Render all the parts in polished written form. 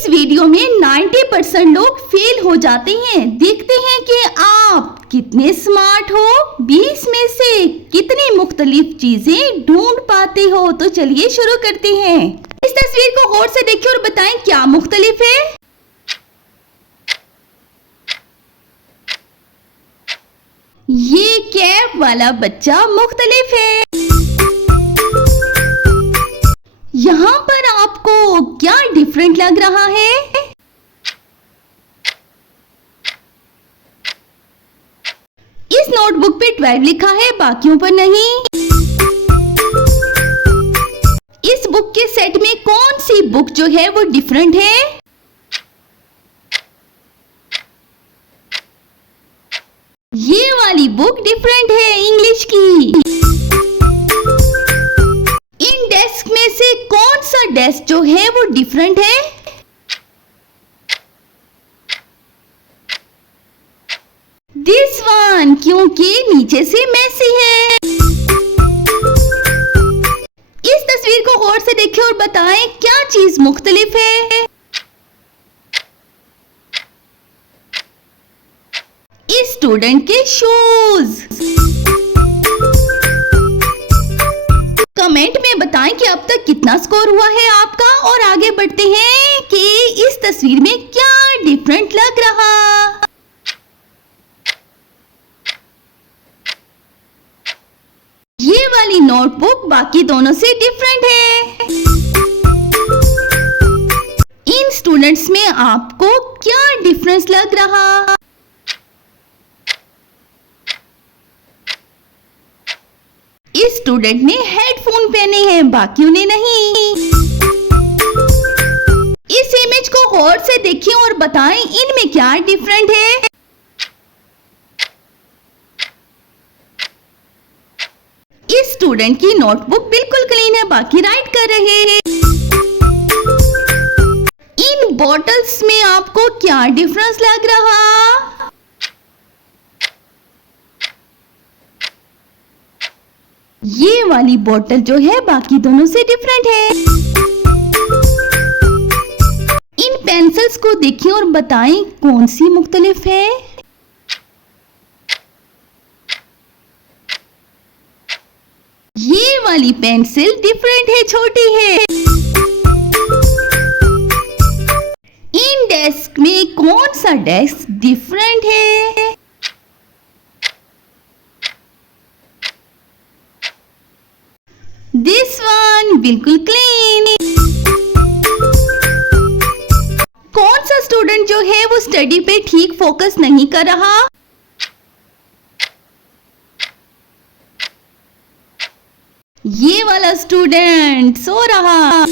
इस वीडियो में 90% लोग फेल हो जाते हैं। देखते हैं कि आप कितने स्मार्ट हो, 20 में से कितनी मुख्तलिफ चीजें ढूंढ पाते हो। तो चलिए शुरू करते हैं। इस तस्वीर को गौर से देखिए और बताएं क्या मुख्तलिफ है। ये कैप वाला बच्चा मुख्तलिफ है। यहाँ पर आपको क्या डिफरेंट लग रहा है? इस नोटबुक पे 12 लिखा है, बाकियों पर नहीं। इस बुक के सेट में कौन सी बुक जो है वो डिफरेंट है? ये वाली बुक डिफरेंट है, इंग्लिश की। इन डेस्क में से कौन सा डेस्क जो है वो डिफरेंट है? दिस वन, क्योंकि नीचे से मैसी है। इस तस्वीर को गौर से देखिए और बताएं क्या चीज मुख्तलिफ है। इस स्टूडेंट के शूज। कमेंट में बताएं कि अब तक कितना स्कोर हुआ है आपका, और आगे बढ़ते हैं कि इस तस्वीर में क्या डिफरेंट लग रहा। ये वाली नोटबुक बाकी दोनों से डिफरेंट है। इन स्टूडेंट्स में आपको क्या डिफरेंस लग रहा? इस स्टूडेंट ने हेडफोन पहने हैं, बाकियों ने नहीं। इस इमेज को गौर से देखिए और बताएं इनमें क्या डिफरेंट है। इस स्टूडेंट की नोटबुक बिल्कुल क्लीन है, बाकी राइट कर रहे हैं। इन बॉटल्स में आपको क्या डिफरेंस लग रहा? ये वाली बोतल जो है बाकी दोनों से डिफरेंट है। इन पेंसिल्स को देखिए और बताएं कौन सी मुख्तलिफ है। ये वाली पेंसिल डिफरेंट है, छोटी है। इन डेस्क में कौन सा डेस्क डिफरेंट है? दिस वन बिल्कुल क्लीन। कौन सा स्टूडेंट जो है वो स्टडी पे ठीक फोकस नहीं कर रहा? ये वाला स्टूडेंट सो रहा।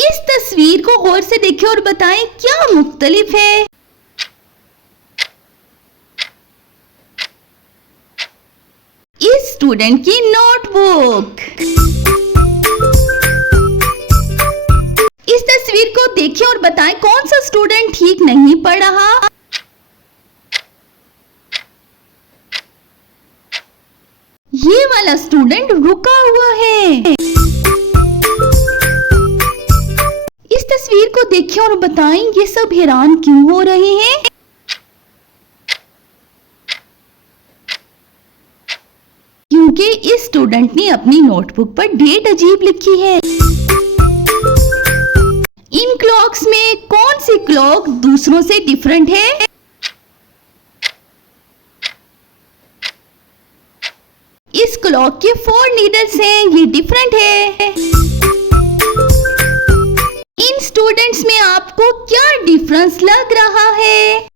इस तस्वीर को गौर से देखिए और बताएं क्या मुख्तलिफ है। इस स्टूडेंट की नोटबुक। इस तस्वीर को देखिए और बताएं कौन सा स्टूडेंट ठीक नहीं पढ़ रहा। ये वाला स्टूडेंट रुका हुआ है। इस तस्वीर को देखिए और बताएं ये सब हैरान क्यों हो रहे हैं। क्योंकि इस स्टूडेंट ने अपनी नोटबुक पर डेट अजीब लिखी है। इन क्लॉक्स में कौन सी क्लॉक दूसरों से डिफरेंट है? इस क्लॉक के 4 नीडल्स हैं, ये डिफरेंट है। इन स्टूडेंट्स में आपको क्या डिफरेंस लग रहा है?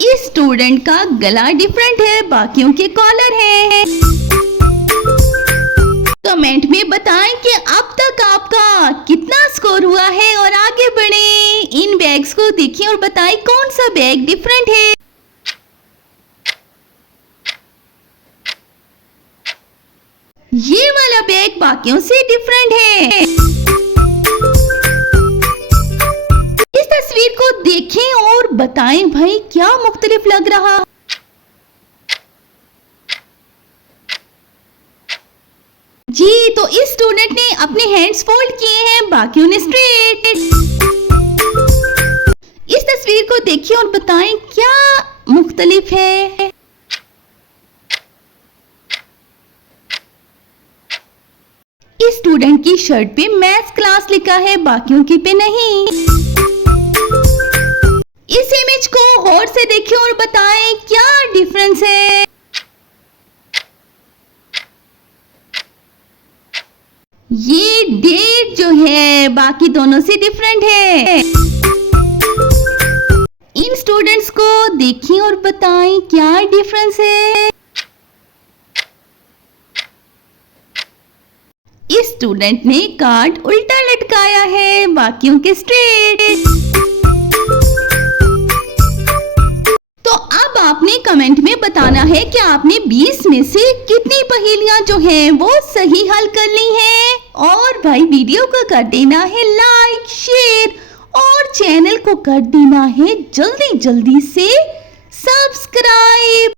इस स्टूडेंट का गला डिफरेंट है, बाकियों के कॉलर है। कमेंट में बताएं कि अब तक आपका कितना स्कोर हुआ है, और आगे बढ़ें। इन बैग्स को देखिए और बताएं कौन सा बैग डिफरेंट है। ये वाला बैग बाकियों से डिफरेंट है। इस तस्वीर को देखें और बताएं भाई क्या मुख्तलिफ लग रहा। जी, तो इस स्टूडेंट ने अपने हैंड्स फोल्ड किए हैं, बाकियों ने स्ट्रेट। इस तस्वीर को देखिए और बताएं क्या मुख्तलिफ है। इस स्टूडेंट की शर्ट पे मैथ्स क्लास लिखा है, बाकियों की पे नहीं। इस इमेज को गौर से देखिए और बताएं क्या डिफरेंस है। ये डेट जो है बाकी दोनों से डिफरेंट है। इन स्टूडेंट्स को देखिए और बताएं क्या डिफरेंस है। इस स्टूडेंट ने कार्ड उल्टा लटकाया है, बाकियों के स्ट्रेट। तो अब आपने कमेंट में बताना है कि आपने 20 में से कितनी पहेलियां जो हैं वो सही हल कर ली हैं। और भाई वीडियो को कर देना है लाइक, शेयर और चैनल को कर देना है जल्दी जल्दी से सब्सक्राइब।